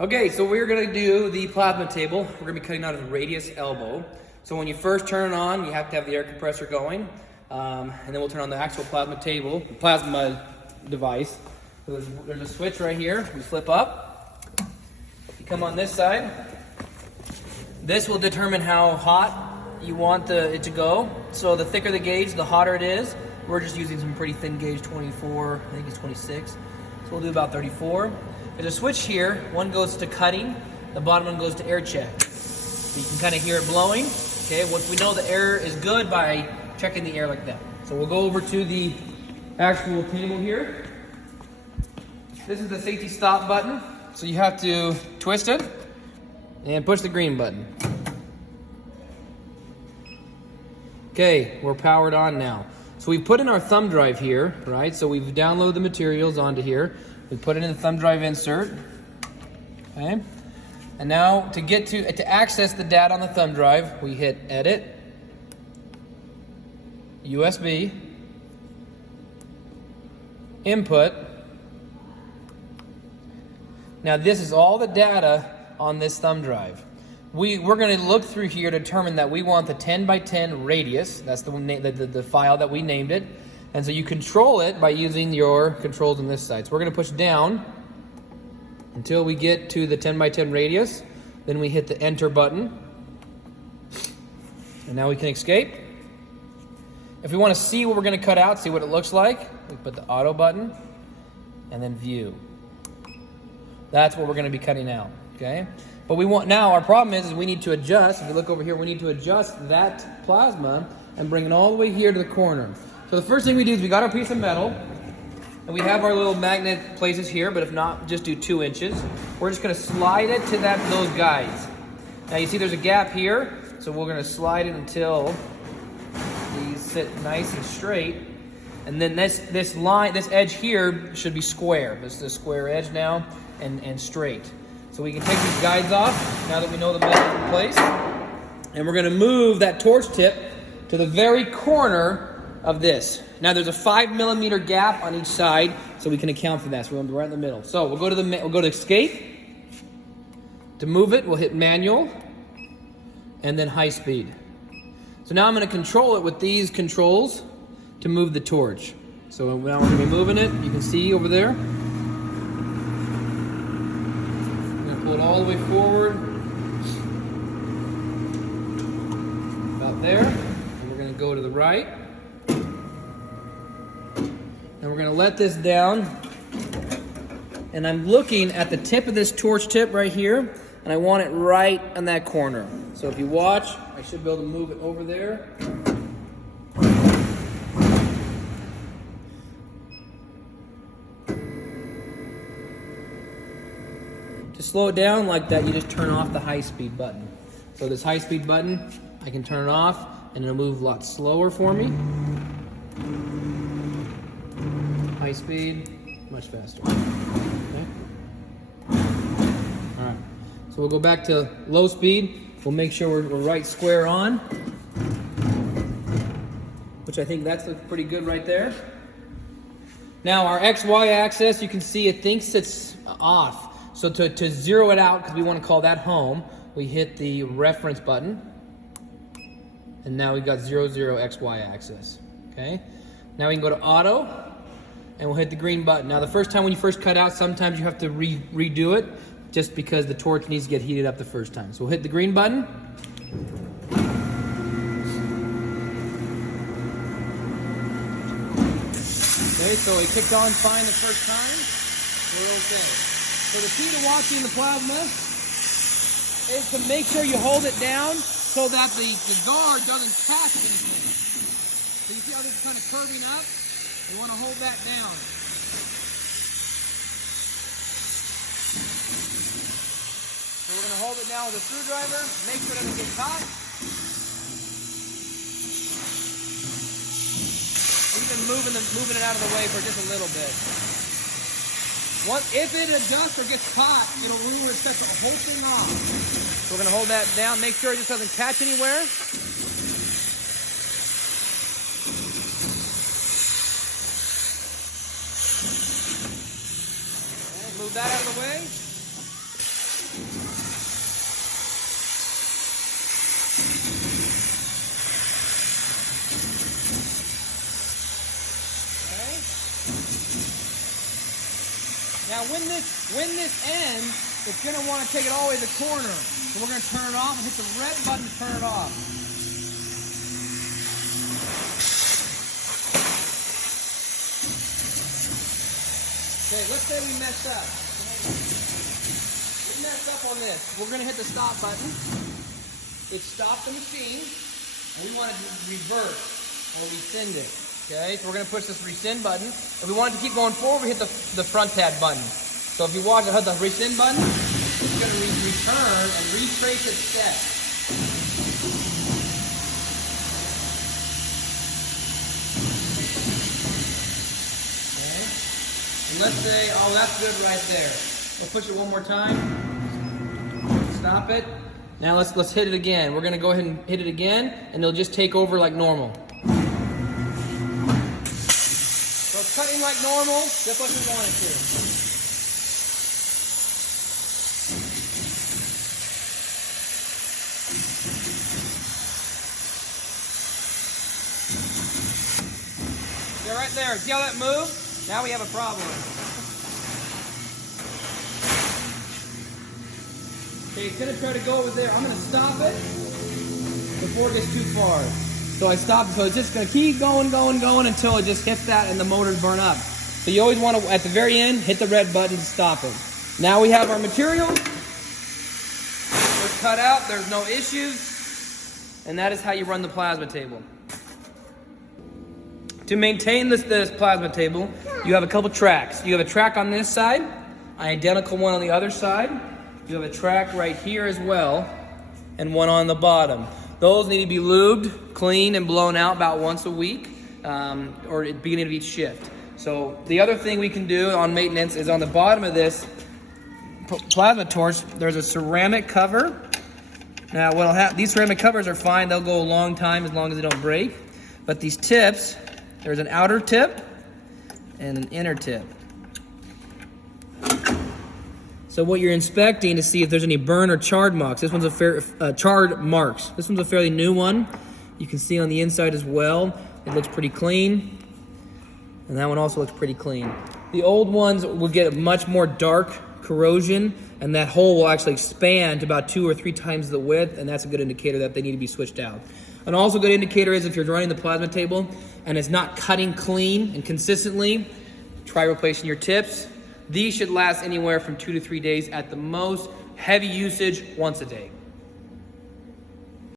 Okay, so we're gonna do the plasma table. We're gonna be cutting out a radius elbow. So when you first turn it on, you have to have the air compressor going, and then we'll turn on the actual plasma table, plasma device. So there's a switch right here. We flip up. You come on this side. This will determine how hot you want it to go. So the thicker the gauge, the hotter it is. We're just using some pretty thin gauge, 24, I think it's 26. So we'll do about 34. There's a switch here. One goes to cutting, the bottom one goes to air check. So you can kind of hear it blowing. Okay, we know the air is good by checking the air like that. So we'll go over to the actual table here. This is the safety stop button. So you have to twist it and push the green button. Okay, we're powered on now. So we've put in our thumb drive here, right? So we've downloaded the materials onto here. We put it in the thumb drive insert, okay? And now to access the data on the thumb drive, we hit Edit, USB, Input. Now this is all the data on this thumb drive. We're going to look through here to determine that we want the 10 by 10 radius. That's the file that we named it. And so you control it by using your controls on this side. So we're going to push down until we get to the 10 by 10 radius. Then we hit the enter button. And now we can escape. If we want to see what we're going to cut out, see what it looks like, we put the auto button and then view. That's what we're going to be cutting out, okay? But our problem is we need to adjust. If you look over here, we need to adjust that plasma and bring it all the way here to the corner. So the first thing we do is we got our piece of metal, and we have our little magnet places here, but if not, just do 2 inches. We're just gonna slide it to those guides. Now you see there's a gap here, so we're gonna slide it until these sit nice and straight. And then this edge here should be square. This is a square edge now, and straight. So we can take these guides off now that we know the metal is in place. And we're gonna move that torch tip to the very corner of this. Now there's a 5mm gap on each side, so we can account for that. So we're gonna be right in the middle. So we'll go to escape. To move it, we'll hit manual, and then high speed. So now I'm gonna control it with these controls to move the torch. So now we're gonna be moving it. You can see over there. Pull it all the way forward, about there, and we're going to go to the right, and we're going to let this down, and I'm looking at the tip of this torch tip right here, and I want it right on that corner. So if you watch, I should be able to move it over there. To slow it down like that, you just turn off the high-speed button. So this high-speed button, I can turn it off, and it'll move a lot slower for me. High speed, much faster. Okay. All right. So we'll go back to low speed. We'll make sure we're right square on, which I think that looks pretty good right there. Now our XY axis, you can see it thinks it's off. So to zero it out, because we want to call that home, we hit the reference button. And now we've got 0, 0, XY axis. Okay? Now we can go to auto, and we'll hit the green button. Now the first time when you first cut out, sometimes you have to redo it, just because the torch needs to get heated up the first time. So we'll hit the green button. Okay, so it kicked on fine the first time. We're okay. So the key to watching the plasma is to make sure you hold it down so that the guard doesn't catch anything. So you see how this is kind of curving up? You want to hold that down. So we're going to hold it down with a screwdriver, make sure it doesn't get caught. Even moving it out of the way for just a little bit. If it adjusts or gets caught, it'll set the whole thing off. So we're going to hold that down, make sure it just doesn't catch anywhere. Okay, move that out of the way. when this ends, it's gonna want to take it all the way to the corner. So we're gonna turn it off and hit the red button to turn it off. Okay, let's say we messed up. We messed up on this. We're gonna hit the stop button. It stopped the machine, and we want to reverse or rescind it. Okay, so we're gonna push this rescind button. If we want it to keep going forward, we hit the front tab button. So if you watch, I hit the rescind button, it's gonna return and retrace its steps. Okay, and let's say, oh, that's good right there. We'll push it one more time. Stop it. Now let's hit it again. We're gonna go ahead and hit it again, and it'll just take over like normal. So it's cutting like normal, just like we want it to. Yeah, right there. See how that moved? Now we have a problem. Okay, it's gonna try to go over there. I'm gonna stop it before it gets too far. So I stopped, so it's just gonna keep going until it just hits that and the motors burn up. So you always wanna, at the very end, hit the red button to stop it. Now we have our material. We're cut out, there's no issues. And that is how you run the plasma table. To maintain this plasma table, you have a couple tracks. You have a track on this side, an identical one on the other side. You have a track right here as well, and one on the bottom. Those need to be lubed, cleaned, and blown out about once a week, or at the beginning of each shift. So the other thing we can do on maintenance is on the bottom of this plasma torch, there's a ceramic cover. Now what'll happen, these ceramic covers are fine, they'll go a long time as long as they don't break. But these tips, there's an outer tip and an inner tip. So what you're inspecting to see if there's any burn or charred marks. This one's charred marks. This one's a fairly new one. You can see on the inside as well. It looks pretty clean. And that one also looks pretty clean. The old ones will get a much more dark corrosion, and that hole will actually expand to about 2 or 3 times the width, and that's a good indicator that they need to be switched out. An also good indicator is if you're running the plasma table and it's not cutting clean and consistently, try replacing your tips. These should last anywhere from 2 to 3 days at the most. Heavy usage, once a day.